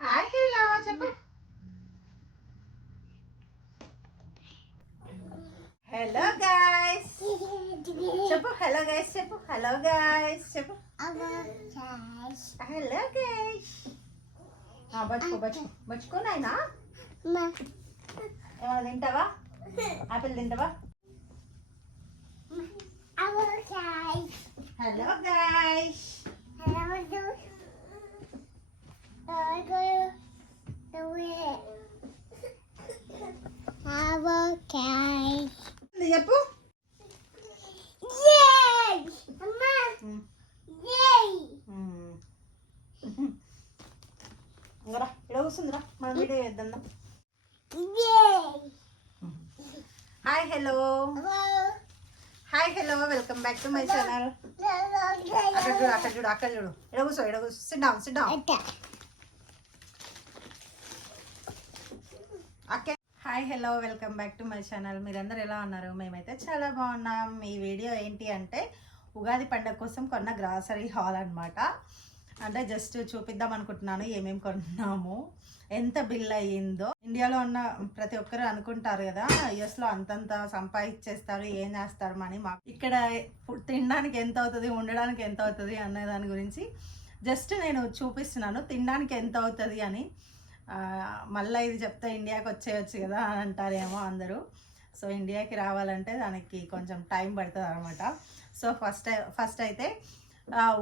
Hi hello చెప్పు. Hello guys చెప్పు. Hello guys చెప్పు. హలో గైస్ చెప్పు. హలో గైస్ బచ్చుకో నాయనా. ఏమైనా తింటావా? ఆపిల్ తింటావా? హలో గైస్ చెప్పు. ఇంకా ఇక్కడ కూర్చుందిరా, మనం వీడియో చేద్దాం. Hi hello hi hello welcome back to my channel. అక్కడ చూడు అక్కడ చూడు అక్కడ చూడు. ఇక్కడ కూర్చో ఇక్కడ కూర్చో. SIT down SIT down. Okay. Hi hello welcome back to my channel. మీరందరూ ఎలా ఉన్నారు? మేమైతే చాలా బాగున్నాం. ఈ వీడియో ఏంటి అంటే ఉగాది పండుగ కోసం కొన్న గ్రాసరీ హాల్ అనమాట. అంటే జస్ట్ చూపిద్దాం అనుకుంటున్నాను ఏమేమి కొన్నాము, ఎంత బిల్ అయ్యిందో. ఇండియాలో ఉన్న ప్రతి ఒక్కరు అనుకుంటారు కదా యుఎస్లో అంతంత సంపాదించేస్తారు, ఏం చేస్తారు మనీ. మాకు ఇక్కడ తినడానికి ఎంత అవుతుంది, ఉండడానికి ఎంత అవుతుంది అనే దాని గురించి జస్ట్ నేను చూపిస్తున్నాను. తినడానికి ఎంత అవుతుంది అని. మళ్ళీ ఇది చెప్తే ఇండియాకి వచ్చేయచ్చు కదా అని అంటారేమో అందరూ. సో ఇండియాకి రావాలంటే దానికి కొంచెం టైం పడుతుంది అనమాట. సో ఫస్ట్ అయితే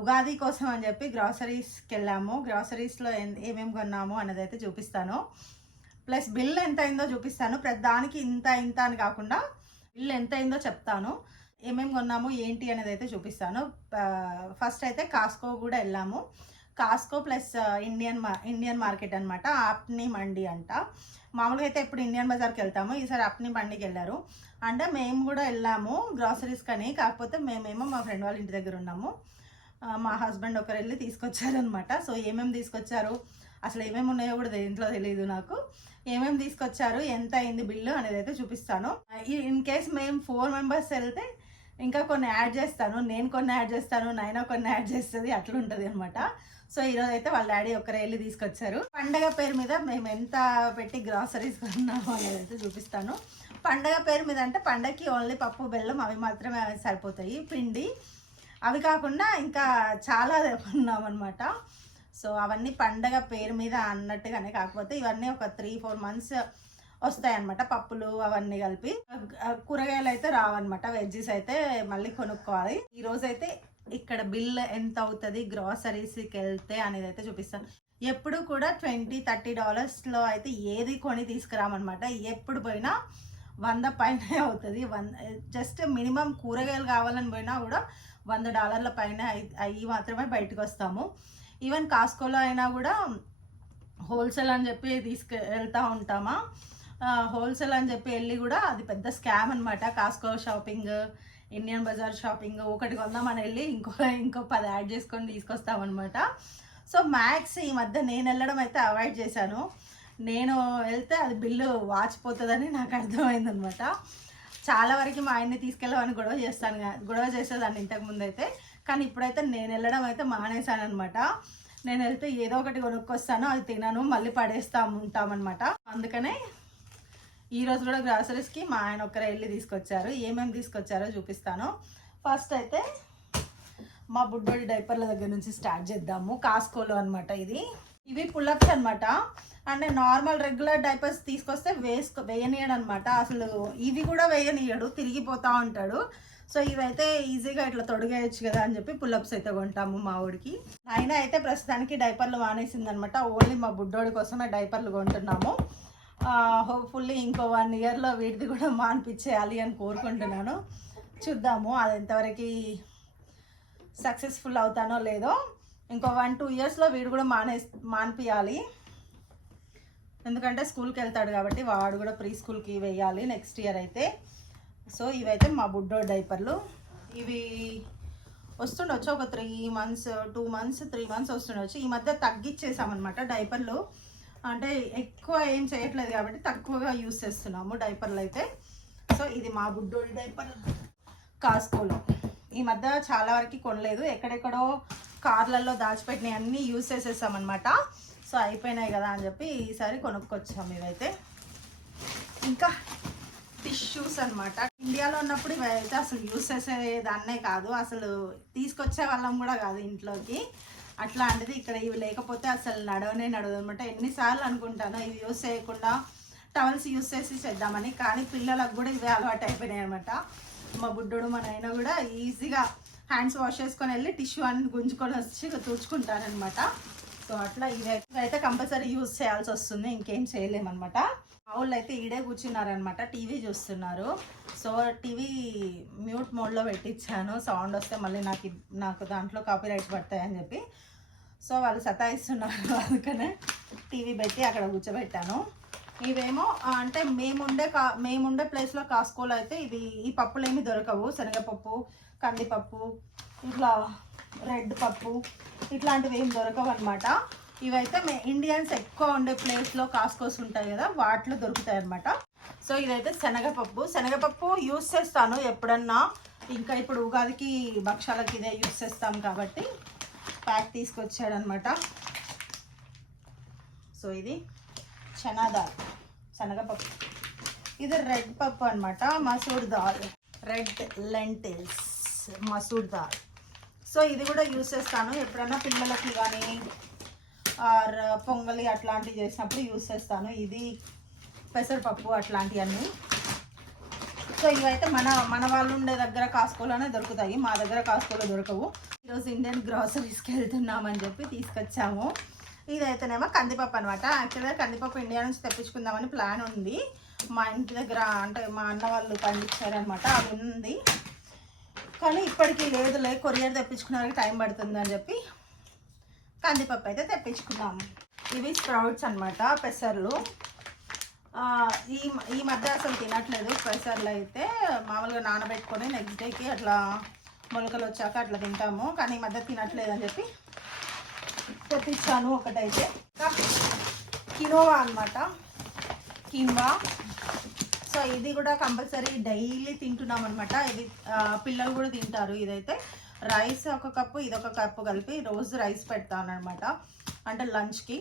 ఉగాది కోసం అని చెప్పి గ్రాసరీస్కి వెళ్ళాము. గ్రాసరీస్లో ఏమేమి కొన్నాము అనేది అయితే చూపిస్తాను. ప్లస్ బిల్ ఎంత అయిందో చూపిస్తాను. ప్రతి దానికి ఇంత ఇంత అని కాకుండా బిల్ ఎంత అయిందో చెప్తాను. ఏమేమి కొన్నాము ఏంటి అనేది అయితే చూపిస్తాను. ఫస్ట్ అయితే కాస్కో కూడా వెళ్ళాము. కాస్కో ప్లస్ ఇండియన్ మార్కెట్ అనమాట. ఆప్ని మండి అంట. మామూలుగా అయితే ఎప్పుడు ఇండియన్ బజార్కి వెళ్తాము, ఈసారి ఆప్ని మండికి వెళ్ళారు. అంటే మేము కూడా వెళ్ళాము గ్రాసరీస్ కానీ, కాకపోతే మేమేమో మా ఫ్రెండ్ వాళ్ళ ఇంటి దగ్గర ఉన్నాము. మా హస్బెండ్ ఒకరు వెళ్ళి తీసుకొచ్చారనమాట. సో ఏమేమి తీసుకొచ్చారు, అసలు ఏమేమి ఉన్నాయో కూడా ఇంట్లో తెలియదు నాకు. ఏమేమి తీసుకొచ్చారు, ఎంత అయింది బిల్లు అనేది అయితే చూపిస్తాను. ఇన్ కేస్ మేము 4 మెంబర్స్ వెళ్తే ఇంకా కొన్ని యాడ్ చేస్తాను, నేను కొన్ని యాడ్ చేస్తాను, నైనా కొన్ని యాడ్ చేస్తుంది, అట్లుంటుంది అనమాట. సో ఈరోజు అయితే వాళ్ళ డాడీ ఒక్కరే వెళ్ళి తీసుకొచ్చారు. పండగ పేరు మీద మేము ఎంత పెట్టి గ్రాసరీస్ కొన్నాము అనేది అయితే చూపిస్తాను. పండగ పేరు మీద అంటే పండగకి ఓన్లీ పప్పు బెల్లం అవి మాత్రమే సరిపోతాయి, పిండి అవి కాకుండా ఇంకా చాలా కొన్నామన్నమాట. సో అవన్నీ పండగ పేరు మీద అన్నట్టుగానే, కాకపోతే ఇవన్నీ ఒక 3-4 మంత్స్ వస్తాయన్నమాట. పప్పులు అవన్నీ కలిపి. కూరగాయలు అయితే రావన్నమాట. వెజ్జీస్ అయితే మళ్ళీ కొనుక్కోవాలి. ఈరోజైతే ఇక్కడ బిల్ ఎంత అవుతుంది గ్రాసరీస్కి వెళ్తే అనేది అయితే చూపిస్తాను. ఎప్పుడు కూడా $20-30 అయితే ఏది కొని తీసుకురామన్నమాట. ఎప్పుడు పోయినా 100 పైన అవుతుంది. జస్ట్ మినిమం కూరగాయలు కావాలని పోయినా కూడా $100 పైన అవి మాత్రమే బయటకు వస్తాము. ఈవెన్ కాస్కోలో అయినా కూడా హోల్సేల్ అని చెప్పి వెళ్తూ ఉంటామా. హోల్సేల్ అని చెప్పి వెళ్ళి కూడా అది పెద్ద స్కామ్ అనమాట. కాస్కో షాపింగ్, ఇండియన్ బజార్ షాపింగ్ ఒకటి కొందామని వెళ్ళి ఇంకో 10 యాడ్ చేసుకొని తీసుకొస్తామన్నమాట. సో మ్యాక్స్ ఈ మధ్య నేను వెళ్ళడం అయితే అవాయిడ్ చేశాను. నేను వెళ్తే అది బిల్లు వాచిపోతుందని నాకు అర్థమైందనమాట. చాలా వరకు మా ఆయన్ని తీసుకెళ్ళమని గొడవ చేసేదాన్ని ఇంతకుముందు అయితే. కానీ ఇప్పుడైతే నేను వెళ్ళడం అయితే మానేశాను అనమాట. నేను వెళ్తే ఏదో ఒకటి కొనుక్కొస్తాను, అది తినను, మళ్ళీ ఉంటామన్నమాట. అందుకనే ఈరోజు కూడా గ్రాసరీస్కి మా ఆయన ఒక్కరే వెళ్ళి తీసుకొచ్చారు. ఏమేమి తీసుకొచ్చారో చూపిస్తాను. ఫస్ట్ అయితే మా బుడ్డోడి డైపర్ల దగ్గర నుంచి స్టార్ట్ చేద్దాము. కాస్కోలో అనమాట. ఇవి పుల్లప్స్ అనమాట. అంటే నార్మల్ రెగ్యులర్ డైపర్స్ తీసుకొస్తే వేయనీయడు అనమాట. అసలు ఇవి కూడా వేయనీయడు, తిరిగిపోతూ ఉంటాడు. సో ఇవైతే ఈజీగా ఇట్లా తొడిగేయచ్చు కదా అని చెప్పి పుల్లప్స్ అయితే కొంటాము మా ఊడికి. ఆయన అయితే ప్రస్తుతానికి డైపర్లు మానేసింది అనమాట. ఓన్లీ మా బుడ్డోడి కోసమే డైపర్లు కొంటున్నాము. హోప్ఫుల్లీ ఇంకో 1 ఇయర్లో వీటిది కూడా మానిపించేయాలి అని కోరుకుంటున్నాను. చూద్దాము అది ఎంతవరకు సక్సెస్ఫుల్ అవుతానో లేదో. ఇంకో 1-2 ఇయర్స్లో వీడు కూడా మానిపించాలి. ఎందుకంటే స్కూల్కి వెళ్తాడు కాబట్టి వాడు కూడా ప్రీ స్కూల్కి వేయాలి నెక్స్ట్ ఇయర్ అయితే. సో ఇవైతే మా బుడ్డో డైపర్లు. ఇవి వస్తుండొచ్చు ఒక 3 మంత్స్ 2 మంత్స్ 3 మంత్స్ వస్తుండొచ్చు. ఈ మధ్య తగ్గించేసామన్నమాట డైపర్లు. అంటే ఎక్కువ ఏం చేయట్లేదు కాబట్టి తక్కువగా యూస్ చేస్తున్నాము డైపర్లు అయితే. సో ఇది మా బుడ్డోడి డైపర్ కాస్కోలో. ఈ మధ్య చాలా వరకు కొనలేదు, ఎక్కడెక్కడో కార్లలో దాచిపెట్టినవి అన్నీ యూస్ చేసేసామన్నమాట. సో అయిపోయినాయి కదా అని చెప్పి ఈసారి కొనుక్కొచ్చాము ఇవైతే. ఇంకా టిష్యూస్ అనమాట. ఇండియాలో ఉన్నప్పుడు ఇవైతే అసలు యూస్ చేసేదాన్నే కాదు, అసలు తీసుకొచ్చే వాళ్ళం కూడా కాదు ఇంట్లోకి. అట్లాంటిది ఇక్కడ ఇవి లేకపోతే అసలు నడవదు అనమాట. ఎన్నిసార్లు అనుకుంటాను ఇవి యూస్ చేయకుండా టవల్స్ యూస్ చేసి చేద్దామని, కానీ పిల్లలకు కూడా ఇవే అలవాటు అయిపోయినాయి అనమాట. మా బుడ్డోడు మా నాయన కూడా ఈజీగా హ్యాండ్స్ వాష్ చేసుకొని వెళ్ళి టిష్యూ అని గుంజుకొని వచ్చి తుడుచుకుంటారనమాట. సో అట్లా ఇవైతే కంపల్సరీ యూజ్ చేయాల్సి వస్తుంది, ఇంకేం చేయలేమన్నమాట. మా వాళ్ళు అయితే ఈడే కూర్చున్నారనమాట, టీవీ చూస్తున్నారు. సో టీవీ మ్యూట్ మోడ్లో పెట్టించాను, సౌండ్ వస్తే మళ్ళీ నాకు దాంట్లో కాపీ రైట్స్ పడతాయని చెప్పి. సో వాళ్ళు సతాయిస్తున్నారు, అందుకనే టీవీ పెట్టి అక్కడ కూర్చోబెట్టాను. ఇవేమో అంటే మేముండే ప్లేస్లో కాస్కోలో అయితే ఈ పప్పులు ఏమి దొరకవు. శనగపప్పు, కందిపప్పు, ఇట్లా రెడ్ పప్పు ఇట్లాంటివి ఏమి దొరకవు అనమాట. ఇవైతే ఇండియన్స్ ఎక్కువ ఉండే ప్లేస్లో కాస్కోస్ ఉంటాయి కదా, వాటిలో దొరుకుతాయి అనమాట. సో ఇదైతే శనగపప్పు యూస్ చేస్తాను ఎప్పుడన్నా. ఇంకా ఇప్పుడు ఉగాదికి భక్షాలకి ఇదే యూస్ చేస్తాం కాబట్టి ప్యాక్ తీసుకొచ్చాడనమాట. సో ఇది చనాదాల్ శనగపప్పు, ఇది రెడ్ పప్పు అనమాట, masoor dal, red lintels, masoor dal. So ఇది కూడా యూస్ చేస్తాను ఎప్పుడన్నా పిల్లలకి కానీ ఆర్ పొంగలి అట్లాంటివి చేసినప్పుడు యూస్ చేస్తాను. ఇది పెసరపప్పు అట్లాంటివన్నీ. సో ఇవైతే మన వాళ్ళు ఉండే దగ్గర కాస్కోలోనే దొరుకుతాయి, మా దగ్గర కాస్కోలో దొరకవు. ఈరోజు ఇండియన్ గ్రాసరీస్కి వెళ్తున్నామని చెప్పి తీసుకొచ్చాము. ఇదైతేనేమో కందిపప్పు అనమాట. యాక్చువల్గా కందిపప్పు ఇండియా నుంచి తెప్పించుకుందామని ప్లాన్ ఉంది. మా ఇంటి దగ్గర అంటే మా అన్న వాళ్ళు పండించారనమాట, అది ఉంది. కానీ ఇప్పటికీ లేదులే, కొరియర్ తెప్పించుకునే టైం పడుతుంది అని చెప్పి కందిపప్పు అయితే తెప్పించుకున్నాము. ఇవి స్ప్రౌట్స్ అనమాట, పెసర్లు. ఈ మధ్య అసలు తినట్లేదు పెసర్లు. అయితే మామూలుగా నానబెట్టుకొని నెక్స్ట్ డేకి అట్లా మొలకలు వచ్చాక అట్లా తింటాము, కానీ ఈ మధ్య తినట్లేదు అని చెప్పి తెప్పించాను ఒకటైతే. కినోవా అనమాట, కిన్వా. సో ఇది కూడా కంపల్సరీ డైలీ తింటున్నాం అనమాట. ఇది పిల్లలు కూడా తింటారు. ఇదైతే రైస్ ఒక కప్పు, ఇదొక కప్పు కలిపి రోజు రైస్ పెడతాను అనమాట, అంటే లంచ్కి.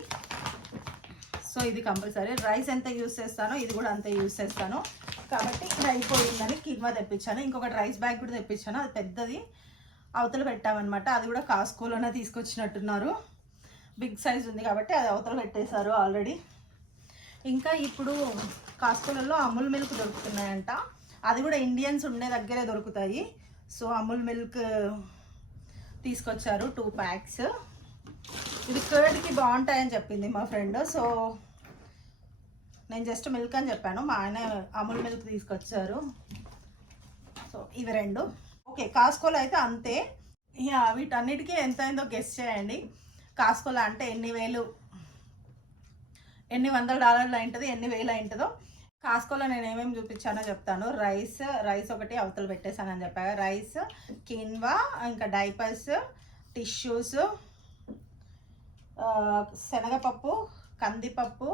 సో ఇది కంపల్సరీ రైస్ ఎంత యూస్ చేస్తానో ఇది కూడా అంతే యూస్ చేస్తాను కాబట్టి ఇది అయిపోయిందని కిన్వా తెప్పించాను. ఇంకొకటి రైస్ బ్యాగ్ కూడా తెప్పించాను, అది పెద్దది అవతల పెట్టామన్నమాట. అది కూడా కాస్కోలోనే తీసుకొచ్చినట్టున్నారు, బిగ్ సైజ్ ఉంది కాబట్టి అది అవతల పెట్టేశారు ఆల్రెడీ. ఇంకా ఇప్పుడు కాస్కోలలో అమూల్ మిల్క్ దొరుకుతున్నాయంట, అది కూడా ఇండియన్స్ ఉండే దగ్గరే దొరుకుతాయి. సో అమూల్ మిల్క్ తీసుకొచ్చారు 2 ప్యాక్స్. ఇది కర్డ్కి బాగుంటాయని చెప్పింది మా ఫ్రెండ్. సో నేను జస్ట్ మిల్క్ అని చెప్పాను, మా ఆయన అమూల్ మిల్క్ తీసుకొచ్చారు. సో ఇవి 2. ఓకే, కాస్కోలో అయితే అంతే. వీటన్నిటికీ ఎంత అయిందో గెస్ చేయండి. కాస్కోలో అంటే ఎన్ని $100 అయింటుందో, ఎన్ని వేలు అయింటుందో. కాస్కోలో నేను ఏమేమి చూపించానో చెప్తాను. రైస్ ఒకటి అవతల పెట్టేశానని చెప్పాను. రైస్, కిన్వా, ఇంకా డైపర్స్, టిష్యూస్, శనగపప్పు, కందిపప్పు,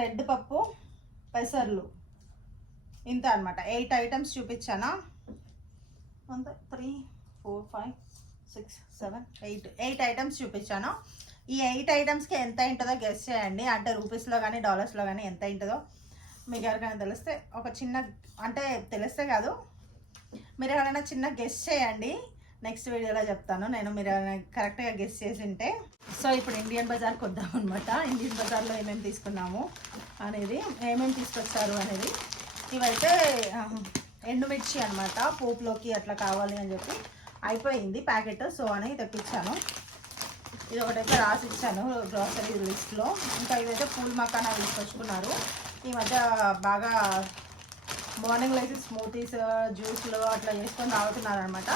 రెడ్ పప్పు, పెసర్లు, ఇంత అనమాట. 8 ఐటమ్స్ చూపించానా? అంత 3 4 5 6 7 8 ఐటమ్స్ చూపించాను. ఈ 8 ఐటమ్స్కి ఎంత అయింటుందో గెస్ చేయండి. అంటే రూపీస్లో కానీ డాలర్స్లో కానీ ఎంత అయింటుందో మీకు ఎవరికైనా తెలిస్తే ఒక చిన్న, అంటే తెలిస్తే కాదు, మీరు ఎవరైనా చిన్న గెస్ చేయండి. నెక్స్ట్ వీడియోలో చెప్తాను నేను, మీరు కరెక్ట్గా గెస్ చేసి ఉంటే. సో ఇప్పుడు ఇండియన్ బజార్కి వద్దాం అనమాట. ఇండియన్ బజార్లో ఏమేమి తీసుకున్నాము అనేది, ఏమేమి తీసుకొచ్చారు అనేది. ఇవైతే ఎండుమిర్చి అనమాట, పోపులోకి అట్లా కావాలి అని చెప్పి అయిపోయింది ప్యాకెట్. సో అని తెప్పించాను. ఇది ఒకటైతే రాసి ఇచ్చాను గ్రాసరీ లిస్ట్లో. ఇంకా ఇవైతే పూల్ మకానా తీసుకొచ్చుకున్నారు. ఈ మధ్య బాగా మార్నింగ్ లేచి స్మూతీస్, జ్యూస్లు అట్లా చేసుకొని తాగుతున్నారు అనమాట.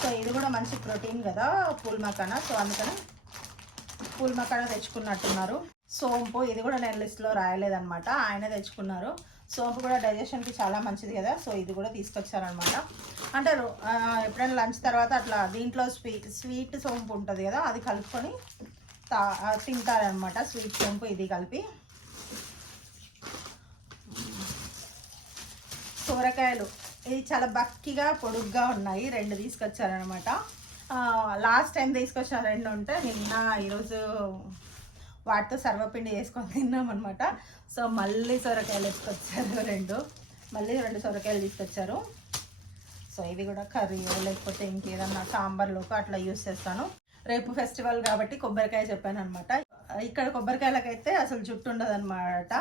సో ఇది కూడా మంచి ప్రోటీన్ కదా పూల్ మకానా. సో అందుకని పూల్ మకానా తెచ్చుకున్నట్టున్నారు. సోంపు, ఇది కూడా నేను లిస్ట్లో రాయలేదనమాట, ఆయనే తెచ్చుకున్నారు. సోంపు కూడా డైజెషన్కి చాలా మంచిది కదా. సో ఇది కూడా తీసుకొచ్చారనమాట. అంటే ఎప్పుడైనా లంచ్ తర్వాత అట్లా దీంట్లో స్వీట్ సోంపు ఉంటుంది కదా, అది కలుపుకొని తింటారనమాట. స్వీట్ సోంపు ఇది కలిపి. సోరకాయలు, ఇది చాలా బక్కిగా పొడుగ్గా ఉన్నాయి, 2 తీసుకొచ్చారనమాట. లాస్ట్ టైం తీసుకొచ్చిన 2 ఉంటే నిన్న ఈరోజు వాటితో సర్వపిండి వేసుకొని తిన్నాం అనమాట. సో మళ్ళీ సొరకాయలు వేసుకొచ్చారు 2, మళ్ళీ 2 సొరకాయలు తీసుకొచ్చారు. సో ఇది కూడా కర్రీ లేకపోతే ఇంకేదన్నా సాంబార్లోకి అట్లా యూస్ చేస్తాను. రేపు ఫెస్టివల్ కాబట్టి కొబ్బరికాయ చెప్పాను అనమాట. ఇక్కడ కొబ్బరికాయలకైతే అసలు జుట్టు ఉండదు అనమాట.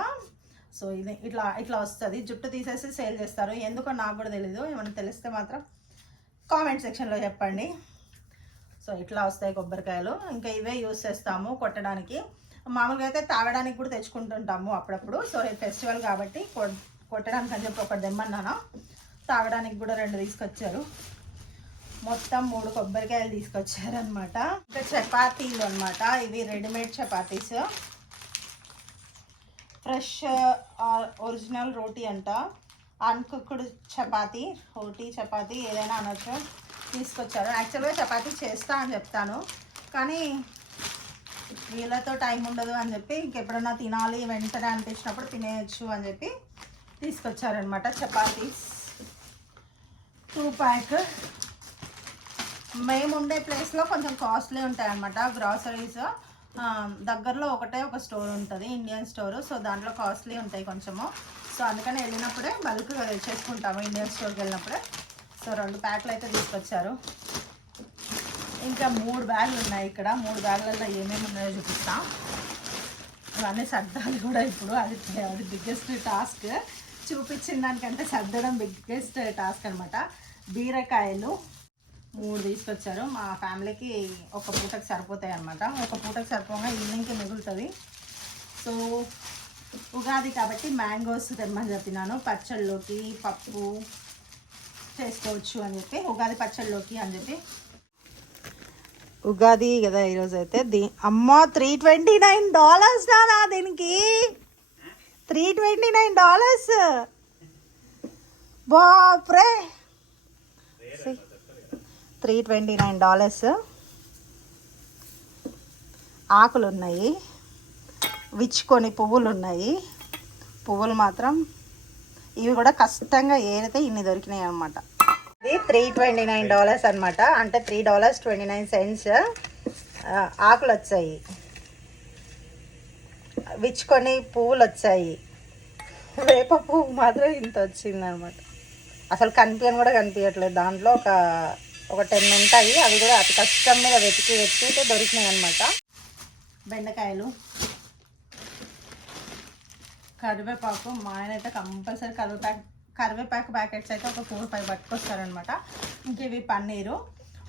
సో ఇది ఇట్లా వస్తుంది, జుట్టు తీసేసి సేల్ చేస్తారు. ఎందుకో నాకు కూడా తెలీదు, ఏమైనా తెలిస్తే మాత్రం కామెంట్ సెక్షన్లో చెప్పండి. సో ఇట్లా వస్తాయి కొబ్బరికాయలు. ఇంకా ఇవే యూస్ చేస్తాము కొట్టడానికి. మామూలుగా అయితే తాగడానికి కూడా తెచ్చుకుంటుంటాము అప్పుడప్పుడు. సో ఫెస్టివల్ కాబట్టి కొట్టడానికి అని చెప్పి ఒకటి తెమ్మన్నాను. తాగడానికి కూడా 2 తీసుకొచ్చారు. మొత్తం 3 కొబ్బరికాయలు తీసుకొచ్చారు అనమాట. ఇంకా చపాతీలు అనమాట. ఇవి రెడీమేడ్ చపాతీస్, ఫ్రెష్ ఒరిజినల్ రోటీ అంట, అన్కుక్డ్ చపాతీ, రోటీ చపాతీ ఏదైనా అనొచ్చు, తీసుకొచ్చారు. యాక్చువల్గా చపాతీ చేస్తా అని చెప్తాను, కానీ వీళ్ళతో టైం ఉండదు అని చెప్పి ఇంకెప్పుడన్నా తినాలి వెంటనే అనిపించినప్పుడు తినేయచ్చు అని చెప్పి తీసుకొచ్చారనమాట. చపాతీస్ 2 ప్యాక్. మేము ఉండే ప్లేస్లో కొంచెం కాస్ట్లీ ఉంటాయి అన్నమాట గ్రాసరీస్. దగ్గరలో ఒక స్టోర్ ఉంటుంది, ఇండియన్ స్టోర్. సో దాంట్లో కాస్ట్లీ ఉంటాయి కొంచెము. సో అందుకని వెళ్ళినప్పుడే బల్క్గా తెచ్చేసుకుంటాము ఇండియన్ స్టోర్కి వెళ్ళినప్పుడే. సో 2 ప్యాక్లు అయితే తీసుకొచ్చారు. ఇంకా 3 బ్యాగులు ఉన్నాయి ఇక్కడ. 3 బ్యాగులలో ఏమేమి ఉన్నాయో చూపిస్తాం. ఇవన్నీ సర్దాలు కూడా ఇప్పుడు. అది బిగ్గెస్ట్ టాస్క్. చూపించిన దానికంటే సర్దడం బిగ్గెస్ట్ టాస్క్ అనమాట. బీరకాయలు 3 తీసుకొచ్చారు. మా ఫ్యామిలీకి ఒక పూటకి సరిపోతాయి అన్నమాట. ఒక పూటకి సరిపోగా ఈవినింగ్కి మిగులుతుంది. సో ఉగాది కాబట్టి మ్యాంగోస్ తెమ్మని చెప్పినాను. పచ్చళ్ళలోకి పప్పు చేసుకోవచ్చు అని చెప్పి, ఉగాది పచ్చళ్ళలోకి అని చెప్పి. ఉగాది కదా ఈరోజు అయితే. అమ్మా $329 నానా దీనికి. $329 బాప్రే. $329. ఆకులు ఉన్నాయి, విచ్చుకొని పువ్వులు ఉన్నాయి. పువ్వులు మాత్రం ఇవి కూడా కష్టంగా ఏరితే ఇన్ని దొరికినాయి అన్నమాట. ఇది $329 అనమాట. అంటే $3.29. ఆకులు వచ్చాయి, విచ్చుకొని పువ్వులు వచ్చాయి. వేప పువ్వు మాత్రం ఇంత వచ్చింది అనమాట. అసలు కనిపించని కూడా కనిపించట్లేదు. దాంట్లో ఒక 10 ఉంటాయి. అవి కూడా అతి కష్టం మీద వెతికితే దొరికినాయి అనమాట. బెండకాయలు, కరివేపాకు. మా ఆయన అయితే కంపల్సరీ కరివేపాకు ప్యాకెట్స్ అయితే ఒక 4-5 పట్టుకొస్తారనమాట. ఇంక ఇవి పన్నీరు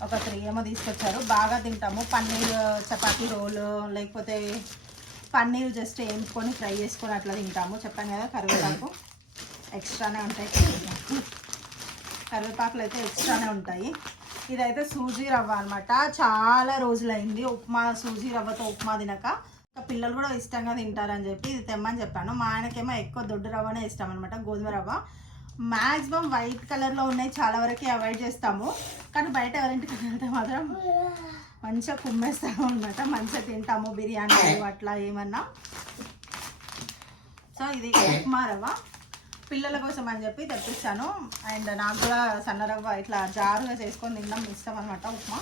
ఒక 3 ఏమో తీసుకొచ్చారు. బాగా తింటాము పన్నీర్ చపాతీ రోలు, లేకపోతే పన్నీర్ జస్ట్ వేయించుకొని ఫ్రై చేసుకొని అట్లా తింటాము. చెప్పాను కదా కరివేపాకు ఎక్స్ట్రానే ఉంటాయి. కరివేపాకులు అయితే ఎక్స్ట్రానే ఉంటాయి. ఇదైతే సూజీ రవ్వ అనమాట. చాలా రోజులైంది సూజీ రవ్వతో ఉప్మా తినక. పిల్లలు కూడా ఇష్టంగా తింటారని చెప్పి ఇది తెమ్మని చెప్పాను. మా ఆయనకేమో ఎక్కువ దొడ్డు రవ్వనే ఇష్టం అనమాట, గోధుమ రవ్వ. మ్యాక్సిమం వైట్ కలర్లో ఉన్నాయి, చాలా వరకు అవాయిడ్ చేస్తాము. కానీ బయట ఎవరింటికి వెళ్తే మాత్రం మంచిగా కుమ్మేస్తాము అనమాట. మంచిగా తింటాము బిర్యానీ అట్లా ఏమన్నా. సో ఇది ఉప్మా రవ్వ పిల్లల కోసం అని చెప్పి తెప్పించాను. అండ్ నాకు కూడా సన్న రవ్వ ఇట్లా జారుగా చేసుకొని తినడం ఇష్టం అనమాట ఉప్మా.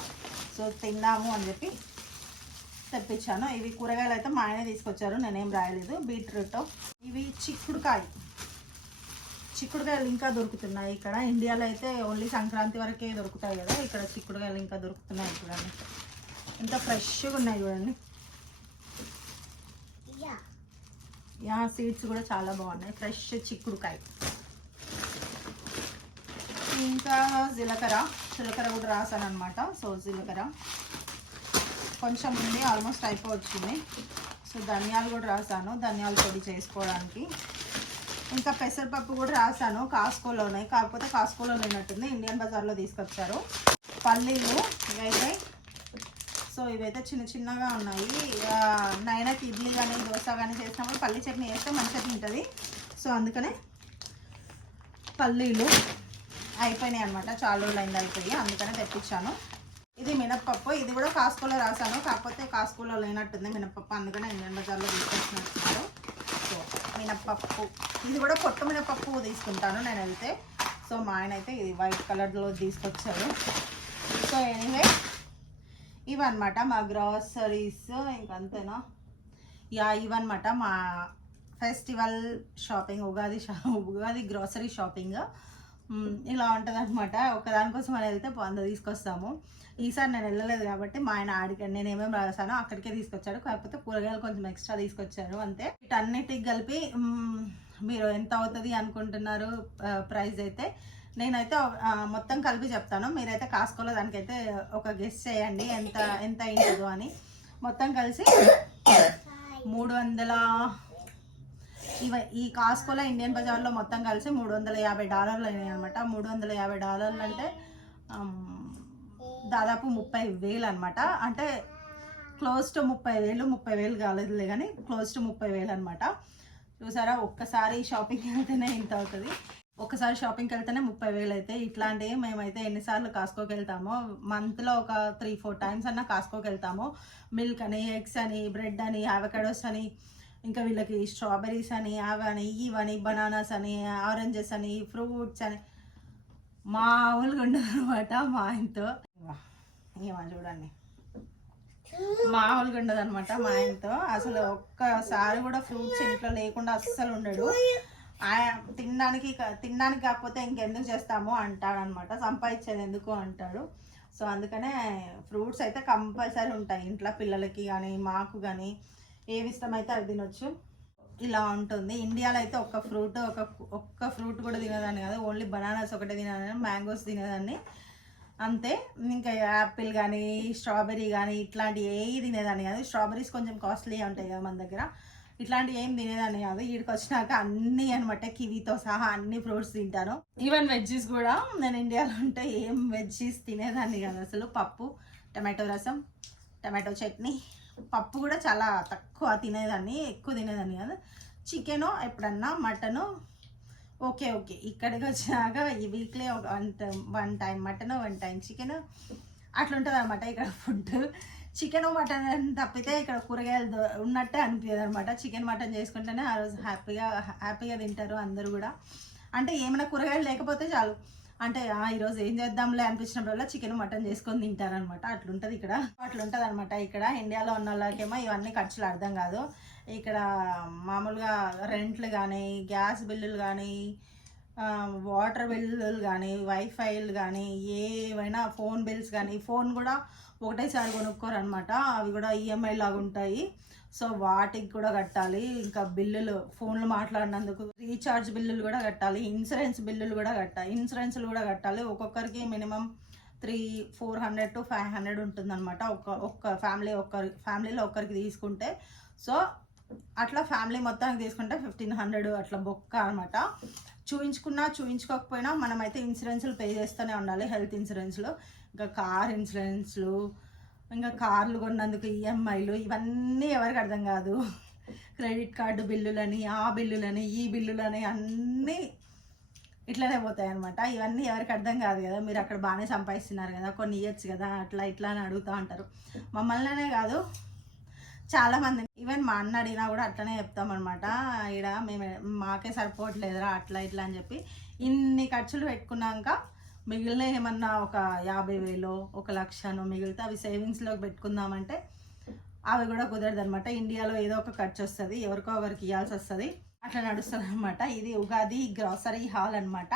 సో తిన్నాము అని చెప్పి తెప్పించాను. ఇవి కూరగాయలు అయితే మా ఆయనే తీసుకొచ్చారు, నేనేం రాయలేదు. బీట్రూట్, ఇవి చిక్కుడుకాయలు ఇంకా దొరుకుతున్నాయి ఇక్కడ. ఇండియాలో అయితే ఓన్లీ సంక్రాంతి వరకే దొరుకుతాయి కదా, ఇక్కడ చిక్కుడుకాయలు ఇంకా దొరుకుతున్నాయి. చూడండి ఎంత ఫ్రెష్గా ఉన్నాయి చూడండి. సీడ్స్ కూడా చాలా బాగున్నాయి, ఫ్రెష్ చిక్కుడుకాయ. ఇంకా జీలకర్ర కూడా రాసాను అనమాట. సో జీలకర్ర కొంచెం ఉంది, ఆల్మోస్ట్ అయిపోవచ్చింది. సో ధనియాలు కూడా రాసాను, ధనియాల పొడి చేసుకోవడానికి. ఇంకా పెసరపప్పు కూడా రాసాను, కాస్కోలోనే. కాకపోతే కాస్కోలో లేనట్టుంది, ఇండియన్ బజార్లో తీసుకొచ్చారు. పల్లీలు ఇవైతే. సో ఇవైతే చిన్నగా ఉన్నాయి. నైనాకి ఇడ్లీ కానీ దోశ కానీ చేసినప్పుడు పల్లీ చట్నీ వేస్తే మంచిగా తింటుంది. సో అందుకనే పల్లీలు అయిపోయినాయి అనమాట, చాలా రోజులు అయింది అయిపోయి, అందుకనే తెప్పించాను. ఇది మినప్పప్పు, ఇది కూడా కాస్కోలో రాసాను, కాకపోతే కాస్కోలో లేనట్టుంది మినప్పప్పు, అందుకనే ఇండియన్ బజార్లో తీసుకొచ్చినట్టున్నారు. సో మినప్పప్పు, ఇది కూడా పొట్టు మినప్పప్పు తీసుకుంటాను నేను వెళ్తే. సో మా ఆయన అయితే ఇది వైట్ కలర్లో తీసుకొచ్చారు. సో ఎనీవే ఇవన్నమాట మా గ్రాసరీస్. ఇంకంతేనా? యా, ఇవన్నమాట మా festival shopping, Ugadi grocery shopping. ఇలా ఉంటుంది అనమాట. ఒకదానికోసం అని వెళ్తే 100 తీసుకొస్తాము. ఈసారి నేను వెళ్ళలేదు కాబట్టి మా ఆయన ఆడికి నేను ఏమేమి రాసానో అక్కడికే తీసుకొచ్చాడు. కాకపోతే కూరగాయలు కొంచెం ఎక్స్ట్రా తీసుకొచ్చారు అంతే. వీటన్నిటికి కలిపి మీరు ఎంత అవుతుంది అనుకుంటున్నారు ప్రైస్ అయితే? నేనైతే మొత్తం కలిపి చెప్తాను, మీరైతే కాస్కోలో దానికైతే ఒక గెస్ చేయండి ఎంత ఎంత అయిందో అని. మొత్తం కలిసి 300, ఈ కాస్కోలో ఇండియన్ బజార్లో మొత్తం కలిసి $350 అయినాయి అనమాట. $350 అంటే దాదాపు 30,000 అనమాట. అంటే క్లోజ్ టు 30,000 కాలేదులే కానీ క్లోజ్ టు 30,000 అనమాట. చూసారా, ఒక్కసారి షాపింగ్కి వెళ్తేనే ఇంత అవుతుంది. ఒకసారి షాపింగ్కి వెళ్తేనే 30,000 అయితే. ఇట్లాంటివి మేమైతే ఎన్నిసార్లు కాస్కోకి వెళ్తామో, మంత్లో ఒక 3-4 టైమ్స్ అన్నా కాస్కోకి వెళ్తాము. మిల్క్ అని, ఎగ్స్ అని, బ్రెడ్ అని, అవకాడోస్ అని, ఇంకా వీళ్ళకి స్ట్రాబెర్రీస్ అని, అవని ఇవని, బనానాస్ అని, ఆరెంజెస్ అని, ఫ్రూట్స్ అని మామూలుగా ఉండదు అనమాట. మా ఆయనతో ఏమో చూడండి, మామూలుగా ఉండదు అనమాట మా ఆయనతో. అసలు ఒక్కసారి కూడా ఫ్రూట్స్ ఇంట్లో లేకుండా అస్సలు ఉండడు. తినడానికి కాకపోతే ఇంకెందుకు చేస్తాము అంటాడనమాట. సంపాదించేది ఎందుకు అంటాడు. సో అందుకనే ఫ్రూట్స్ అయితే కంపల్సరీ ఉంటాయి ఇంట్లో, పిల్లలకి కానీ మాకు కానీ ఏవి ఇష్టమైతే అది తినొచ్చు. ఇలా ఉంటుంది. ఇండియాలో అయితే ఒక్క ఫ్రూట్ కూడా తినేదాన్ని కాదు. ఓన్లీ బనానాస్ ఒకటే తినేదాన్ని, మ్యాంగోస్ తినేదాన్ని అంతే. ఇంకా యాపిల్ కానీ, స్ట్రాబెర్రీ కానీ ఇట్లాంటివి ఏవి తినేదాన్ని కాదు. స్ట్రాబెర్రీస్ కొంచెం కాస్ట్లీ ఉంటాయి కదా మన దగ్గర, ఇట్లాంటివి ఏం తినేదాన్ని కాదు. వీడికి వచ్చినాక అన్నీ అనమాట, కివీతో సహా అన్ని ఫ్రూట్స్ తింటాను. ఈవెన్ వెజ్జీస్ కూడా నేను ఇండియాలో ఉంటే ఏం వెజ్జీస్ తినేదాన్ని కాదు అసలు. పప్పు, టమాటో రసం, టమాటో చట్నీ, పప్పు కూడా చాలా తక్కువ తినేదాన్ని, ఎక్కువ తినేదాన్ని కాదు. చికెను ఎప్పుడన్నా, మటను ఓకే. ఇక్కడికి వచ్చినాక ఈ వీక్లీ ఒక 1 టైం మటను, 1 టైం చికెను అట్లుంటుంది అనమాట ఇక్కడ ఫుడ్. చికెన్ మటన్ తప్పితే ఇక్కడ కూరగాయలు ఉన్నట్టే అనిపించదు అనమాట. చికెన్ మటన్ చేసుకుంటేనే ఆ రోజు హ్యాపీగా తింటారు అందరూ కూడా. అంటే ఏమైనా కూరగాయలు లేకపోతే చాలు, అంటే ఈరోజు ఏం చేద్దాంలే అనిపించినప్పుడల్లా చికెన్ మటన్ చేసుకొని తింటారనమాట. అట్లుంటుంది ఇక్కడ, అట్లుంటుంది అనమాట. ఇక్కడ ఇండియాలో ఉన్న వాళ్ళకేమో ఇవన్నీ ఖర్చులు అర్థం కాదు. ఇక్కడ మామూలుగా రెంట్లు కానీ, గ్యాస్ బిల్లులు కానీ, వాటర్ బిల్లులు కానీ, వైఫైలు కానీ, ఏవైనా ఫోన్ బిల్స్ కానీ, ఫోన్ కూడా ఒకటేసారి కొనుక్కోరు అనమాట. అవి కూడా ఈఎంఐ లాగా ఉంటాయి. సో వాటికి కూడా కట్టాలి. ఇంకా బిల్లులు, ఫోన్లు మాట్లాడినందుకు రీఛార్జ్ బిల్లులు కూడా కట్టాలి. ఇన్సూరెన్స్ బిల్లులు కూడా కట్టాలి, ఇన్సూరెన్స్లు కూడా కట్టాలి. ఒక్కొక్కరికి మినిమం 400 to 500 ఉంటుందన్నమాట. ఒక్క ఫ్యామిలీలో ఒక్కరికి తీసుకుంటే. సో అట్లా ఫ్యామిలీ మొత్తానికి తీసుకుంటే 1500 అట్లా బొక్క అనమాట. చూయించుకోకపోయినా మనమైతే ఇన్సూరెన్స్లు పే చేస్తూనే ఉండాలి. హెల్త్ ఇన్సూరెన్స్లు, ఇంకా కార్ ఇన్సూరెన్స్లు, ఇంకా కార్లు కొన్నందుకు ఈఎంఐలు, ఇవన్నీ ఎవరికి అర్థం కాదు. క్రెడిట్ కార్డు బిల్లులని, ఆ బిల్లులని, ఈ బిల్లులని అన్నీ ఇట్లనే పోతాయి అనమాట. ఇవన్నీ ఎవరికి అర్థం కాదు కదా. మీరు అక్కడ బాగానే సంపాదిస్తున్నారు కదా, కొన్ని ఇవ్వచ్చు కదా, అట్లా ఇట్లా అని అడుగుతూ ఉంటారు. మమ్మల్నే కాదు చాలామంది, ఈవెన్ మా అన్న అడిగినా కూడా అట్లనే చెప్తామన్నమాట. ఇక్కడ మాకే సరిపోవట్లేదురా అట్లా ఇట్లా అని చెప్పి ఇన్ని ఖర్చులు పెట్టుకున్నాక మిగిలిన ఏమన్నా ఒక 50,000 1,00,000 మిగిలితే అవి సేవింగ్స్లోకి పెట్టుకుందామంటే అవి కూడా కుదరదు అనమాట. ఇండియాలో ఏదో ఒక ఖర్చు వస్తుంది, ఎవరికో ఒకరికి ఇవ్వాల్సి వస్తుంది, అట్లా నడుస్తుంది అనమాట. ఇది ఉగాది గ్రాసరీ హాల్ అనమాట.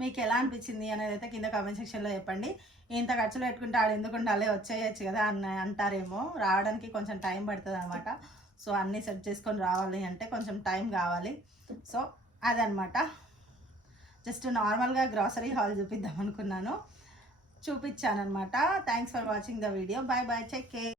మీకు ఎలా అనిపించింది అనేది అయితే కింద కామెంట్ సెక్షన్లో చెప్పండి. ఇంత ఖర్చులు పెట్టుకుంటే ఆడ ఎందుకు ఉండాలి, వచ్చేయచ్చు కదా అంటారేమో. రావడానికి కొంచెం టైం పడుతుంది అనమాట. సో అన్నీ సెట్ చేసుకొని రావాలి అంటే కొంచెం టైం కావాలి. సో అదనమాట. జస్ట్ నార్మల్గా గ్రాసరీ హాల్ చూపిద్దాం అనుకున్నాను, చూపించాను అనమాట. Thanks for watching the video. Bye take care.